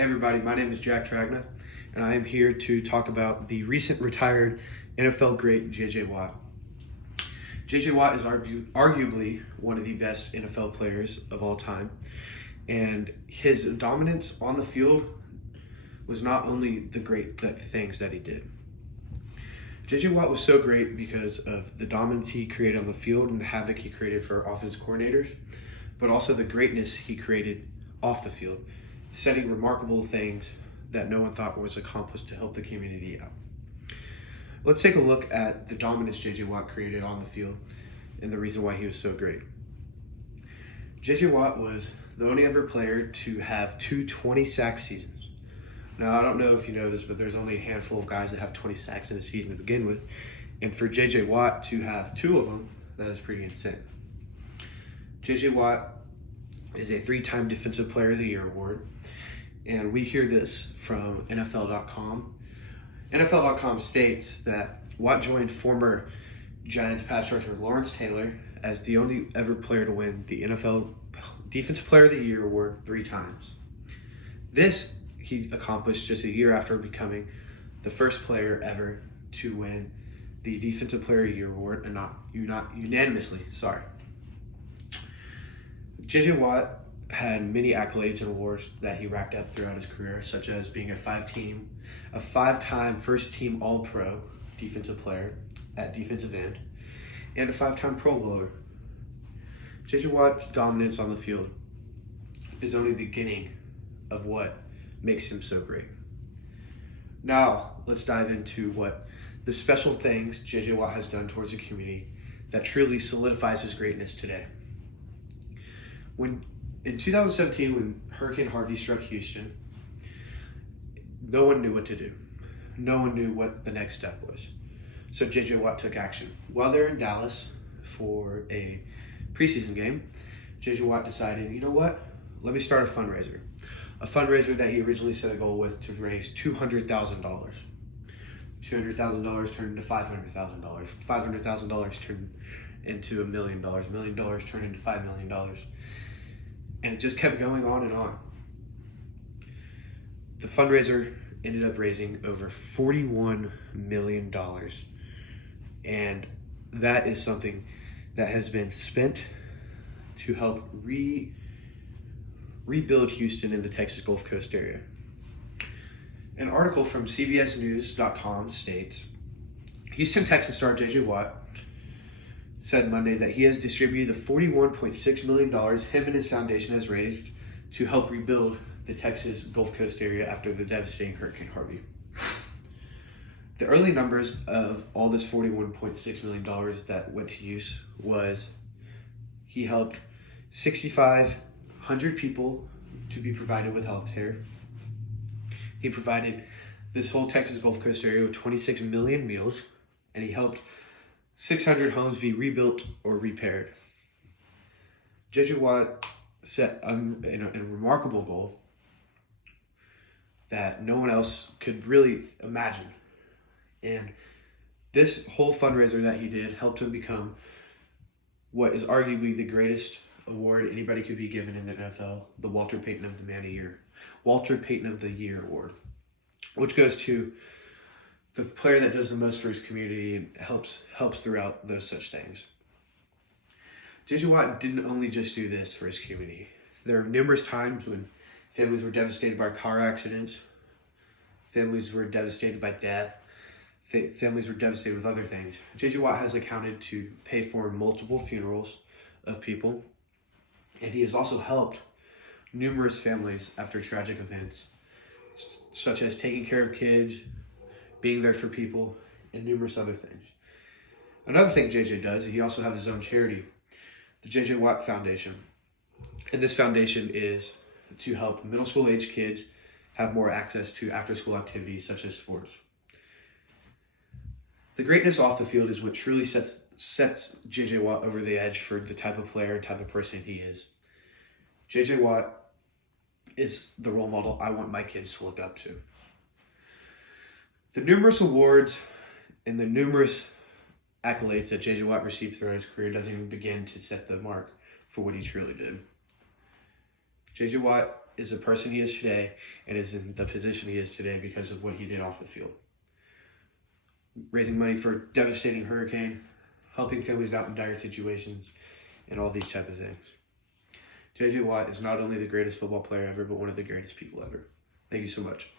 Hey everybody, my name is Jack Tragna, and I am here to talk about the recent retired NFL great J.J. Watt. J.J. Watt is arguably one of the best NFL players of all time, and his dominance on the field was not only the great things that he did. J.J. Watt was so great because of the dominance he created on the field and the havoc he created for offense coordinators, but also the greatness he created off the field, setting remarkable things that no one thought was accomplished to help the community out. Let's take a look at the dominance J.J. Watt created on the field and the reason why he was so great. J.J. Watt was the only ever player to have two 20-sack seasons. Now, I don't know if you know this, but there's only a handful of guys that have 20 sacks in a season to begin with. And for J.J. Watt to have two of them, that is pretty insane. J.J. Watt is a 3-time Defensive Player of the Year award. And we hear this from NFL.com. NFL.com states that Watt joined former Giants pass rusher Lawrence Taylor as the only ever player to win the NFL Defensive Player of the Year award 3 times. This he accomplished just a year after becoming the first player ever to win the Defensive Player of the Year award, and not unanimously. J.J. Watt had many accolades and awards that he racked up throughout his career, such as being a 5-time first-team All-Pro defensive player at defensive end, and a 5-time Pro Bowler. J.J. Watt's dominance on the field is only the beginning of what makes him so great. Now, let's dive into what the special things J.J. Watt has done towards the community that truly solidifies his greatness today. In 2017, when Hurricane Harvey struck Houston, no one knew what to do. No one knew what the next step was. So J.J. Watt took action. While they're in Dallas for a preseason game, J.J. Watt decided, you know what? Let me start a fundraiser. A fundraiser that he originally set a goal with to raise $200,000. $200,000 turned into $500,000. $500,000 turned into $1 million. $1 million turned into $5 million. And it just kept going on and on. The fundraiser ended up raising over $41 million. And that is something that has been spent to help rebuild Houston and the Texas Gulf Coast area. An article from CBSNews.com states, Houston Texans star J.J. Watt said Monday that he has distributed the $41.6 million him and his foundation has raised to help rebuild the Texas Gulf Coast area after the devastating Hurricane Harvey. The early numbers of all this $41.6 million that went to use was he helped 6,500 people to be provided with health care. He provided this whole Texas Gulf Coast area with 26 million meals, and he helped 600 homes be rebuilt or repaired. J.J. Watt set a remarkable goal that no one else could really imagine. And this whole fundraiser that he did helped him become what is arguably the greatest award anybody could be given in the NFL, the Walter Payton of the Year award, which goes to the player that does the most for his community and helps throughout those such things. J.J. Watt didn't only just do this for his community. There are numerous times when families were devastated by car accidents, families were devastated by death, families were devastated with other things. J.J. Watt has accounted to pay for multiple funerals of people, and he has also helped numerous families after tragic events, such as taking care of kids, being there for people, and numerous other things. Another thing JJ does, he also has his own charity, the J.J. Watt Foundation. And this foundation is to help middle school age kids have more access to after school activities such as sports. The greatness off the field is what truly sets J.J. Watt over the edge for the type of player and type of person he is. J.J. Watt is the role model I want my kids to look up to. The numerous awards and the numerous accolades that J.J. Watt received throughout his career doesn't even begin to set the mark for what he truly did. J.J. Watt is the person he is today and is in the position he is today because of what he did off the field. Raising money for devastating hurricane, helping families out in dire situations, and all these type of things. J.J. Watt is not only the greatest football player ever, but one of the greatest people ever. Thank you so much.